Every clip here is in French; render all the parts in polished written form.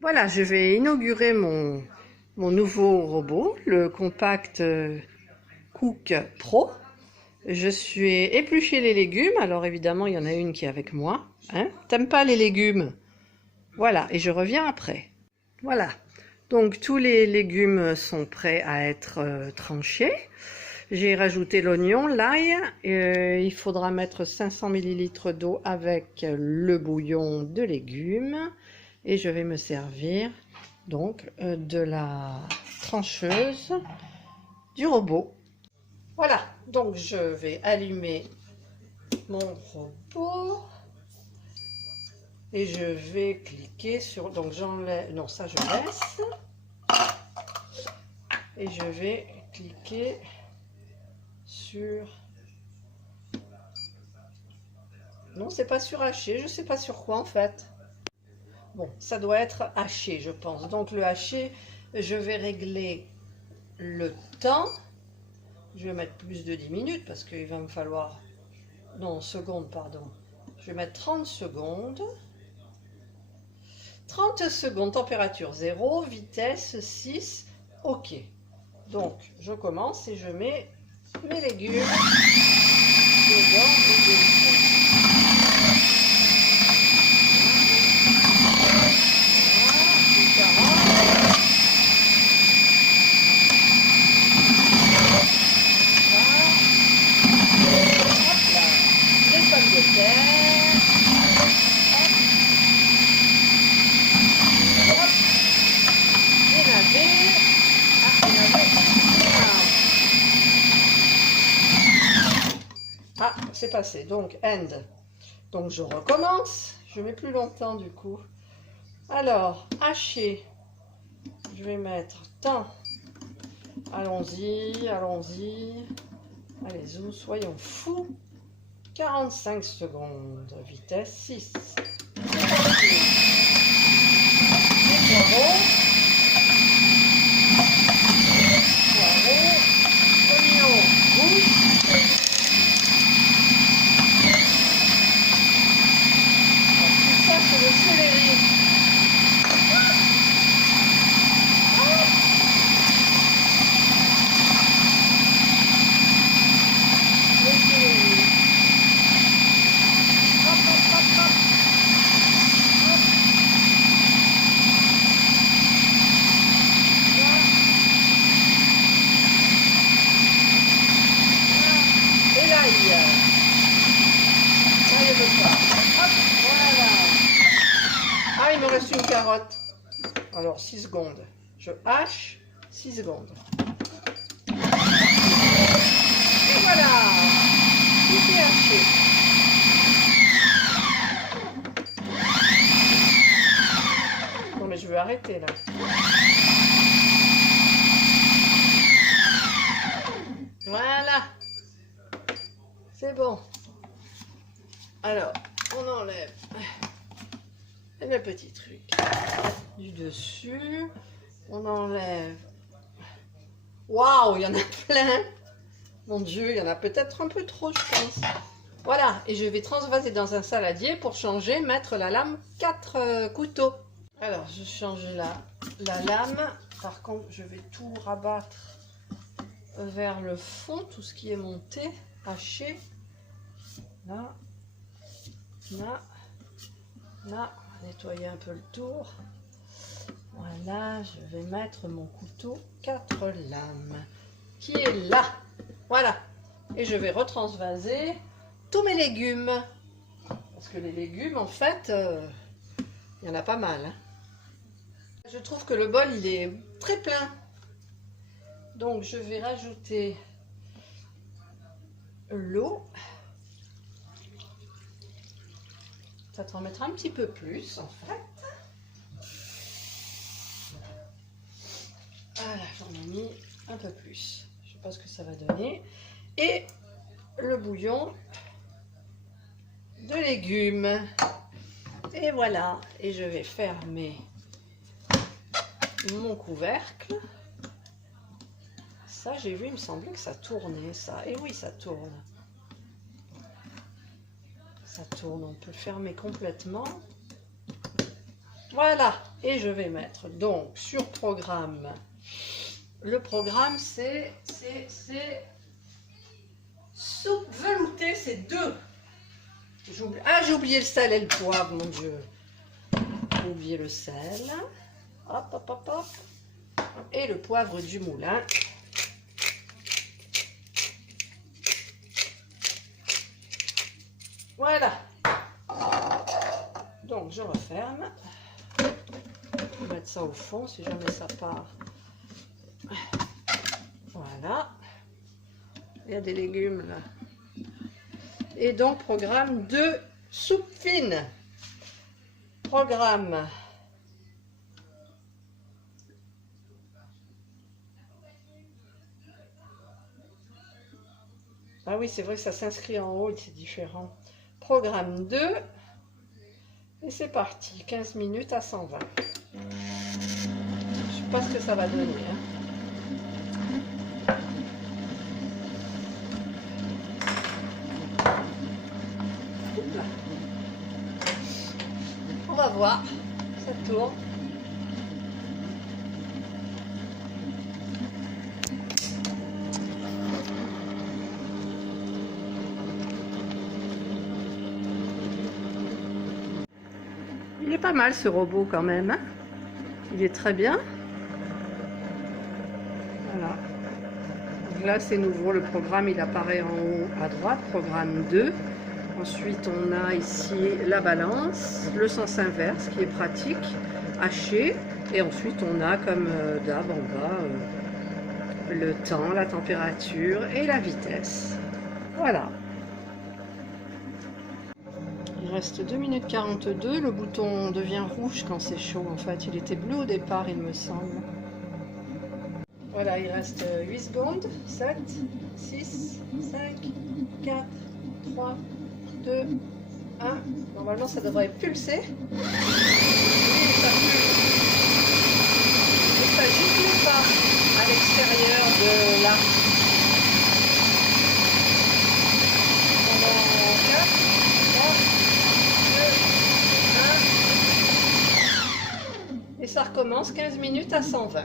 Voilà, je vais inaugurer mon nouveau robot, le Compact Cook Pro. Je suis épluché les légumes, alors évidemment il y en a une qui est avec moi. Hein? T'aimes pas les légumes? Voilà, et je reviens après. Voilà, donc tous les légumes sont prêts à être tranchés. J'ai rajouté l'oignon, l'ail, il faudra mettre 500 ml d'eau avec le bouillon de légumes et je vais me servir donc de la trancheuse du robot. Voilà, donc je vais allumer mon robot et je vais cliquer sur, donc j'enlève, non ça je laisse, et je vais cliquer sur, non c'est pas sur hacher, je sais pas sur quoi en fait. Bon, ça doit être haché, je pense. Donc le haché, je vais régler le temps. Je vais mettre plus de 10 minutes parce qu'il va me falloir... Non, secondes, pardon. Je vais mettre 30 secondes. 30 secondes, température 0, vitesse 6. OK. Donc, je commence et je mets mes légumes dedans et dedans. Ah, c'est passé, donc end. Donc je recommence, je mets plus longtemps du coup. Alors, hacher, je vais mettre temps. Allons-y, allons-y. Allez, soyons fous. 45 secondes, vitesse 6. Ah, il me reste une carotte. Alors, 6 secondes. Je hache 6 secondes. Et voilà, tout est haché. Non, mais je veux arrêter là. Voilà. C'est bon. Alors, on enlève le petit truc du dessus. On enlève. Waouh, il y en a plein. Mon Dieu, il y en a peut-être un peu trop, je pense. Voilà, et je vais transvaser dans un saladier pour changer, mettre la lame 4 couteaux. Alors, je change la lame. Par contre, je vais tout rabattre vers le fond, tout ce qui est monté, haché. Là, là, là, on va nettoyer un peu le tour. Voilà, je vais mettre mon couteau 4 lames qui est là. Voilà, et je vais retransvaser tous mes légumes. Parce que les légumes, en fait, il y en a pas mal. Hein. Je trouve que le bol, il est très plein. Donc, je vais rajouter l'eau. Ça va en mettre un petit peu plus, en fait. Voilà, j'en ai mis un peu plus. Je ne sais pas ce que ça va donner. Et le bouillon de légumes. Et voilà. Et je vais fermer mon couvercle. Ça, j'ai vu, il me semblait que ça tournait, ça. Et oui, ça tourne. Ça tourne, on peut le fermer complètement. Voilà, et je vais mettre donc sur programme. Le programme, c'est soupe veloutée, c'est 2. Ah, j'ai oublié le sel et le poivre, mon Dieu. J'ai oublié le sel. Hop, hop, hop, hop. Et le poivre du moulin. Voilà. Donc, je referme. Je vais mettre ça au fond si jamais ça part. Voilà. Il y a des légumes là. Et donc, programme 2, soupe fine. Programme. Ah oui, c'est vrai que ça s'inscrit en haut, c'est différent. Programme 2. Et c'est parti, 15 minutes à 120. Je ne sais pas ce que ça va donner. On va voir, ça tourne. Il est pas mal ce robot quand même, hein. Il est très bien. Voilà. Donc là c'est nouveau, le programme il apparaît en haut à droite, programme 2. Ensuite on a ici la balance, le sens inverse qui est pratique, haché. Et ensuite on a comme d'hab en bas le temps, la température et la vitesse. Voilà. Il reste 2 minutes 42, le bouton devient rouge quand c'est chaud en fait, il était bleu au départ il me semble. Voilà, il reste 8 secondes, 7, 6, 5, 4, 3, 2, 1. Normalement ça devrait pulser. Oui, ça pulse. Et ça gicle pas à l'extérieur de là. Pendant 4, 3, 2, 1. Et ça recommence 15 minutes à 120.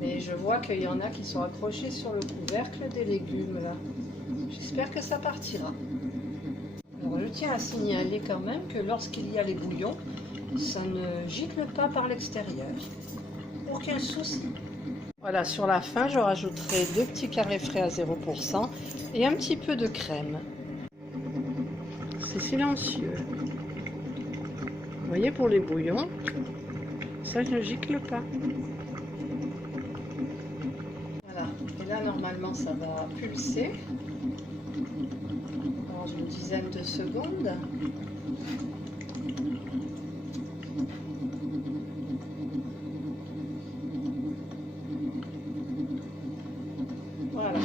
Mais je vois qu'il y en a qui sont accrochés sur le couvercle des légumes là. J'espère que ça partira. Alors je tiens à signaler quand même que lorsqu'il y a les bouillons, ça ne gicle pas par l'extérieur. Aucun souci. Voilà, sur la fin, je rajouterai 2 petits carrés frais à 0% et un petit peu de crème. C'est silencieux. Vous voyez, pour les bouillons, ça ne gicle pas. Voilà, et là normalement ça va pulser dans une dizaine de secondes. Voilà.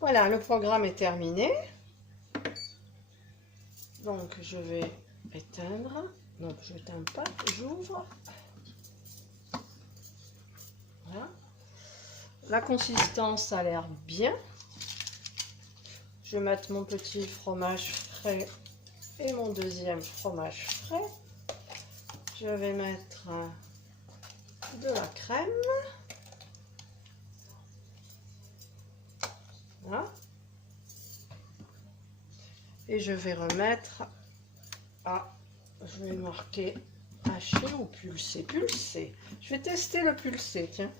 Voilà, le programme est terminé. Donc je vais éteindre. Donc je n'éteins pas, j'ouvre. Voilà. La consistance a l'air bien. Je vais mettre mon petit fromage frais et mon deuxième fromage frais. Je vais mettre de la crème. Voilà. Et je vais remettre je vais marquer haché ou pulsé. Pulsé. Je vais tester le pulsé, tiens.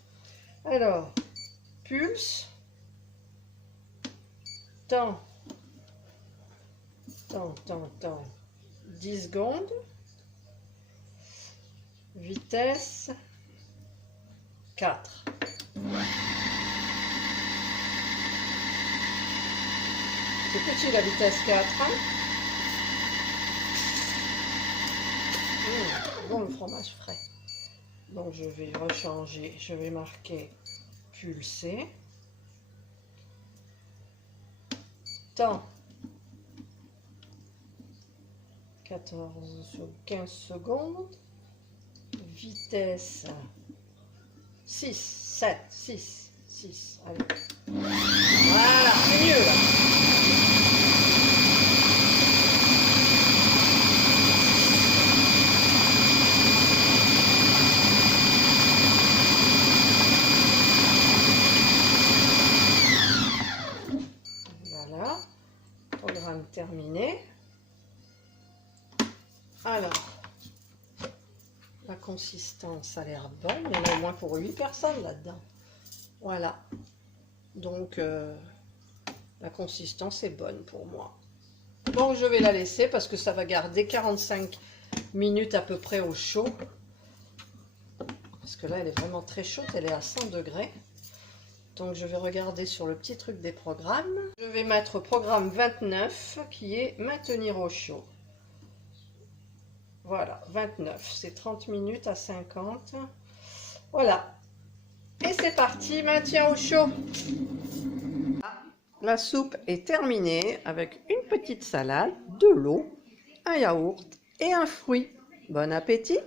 Alors, pulse, temps, 10 secondes, vitesse, 4. C'est petit la vitesse 4. Hein. Bon le fromage frais. Donc je vais rechanger, je vais marquer pulsé. Temps. 14 sur 15 secondes. Vitesse 6, 7, 6, 6. Allez. Voilà, c'est mieux là. Voilà, programme terminé. Alors, la consistance a l'air bonne. Il y en a au moins pour 8 personnes là-dedans. Voilà. Donc, la consistance est bonne pour moi. Donc, je vais la laisser parce que ça va garder 45 minutes à peu près au chaud. Parce que là, elle est vraiment très chaude. Elle est à 100 degrés. Donc, je vais regarder sur le petit truc des programmes. Je vais mettre programme 29 qui est maintenir au chaud. Voilà, 29. C'est 30 minutes à 50. Voilà. Et c'est parti, maintien au chaud. La soupe est terminée avec une petite salade, de l'eau, un yaourt et un fruit. Bon appétit!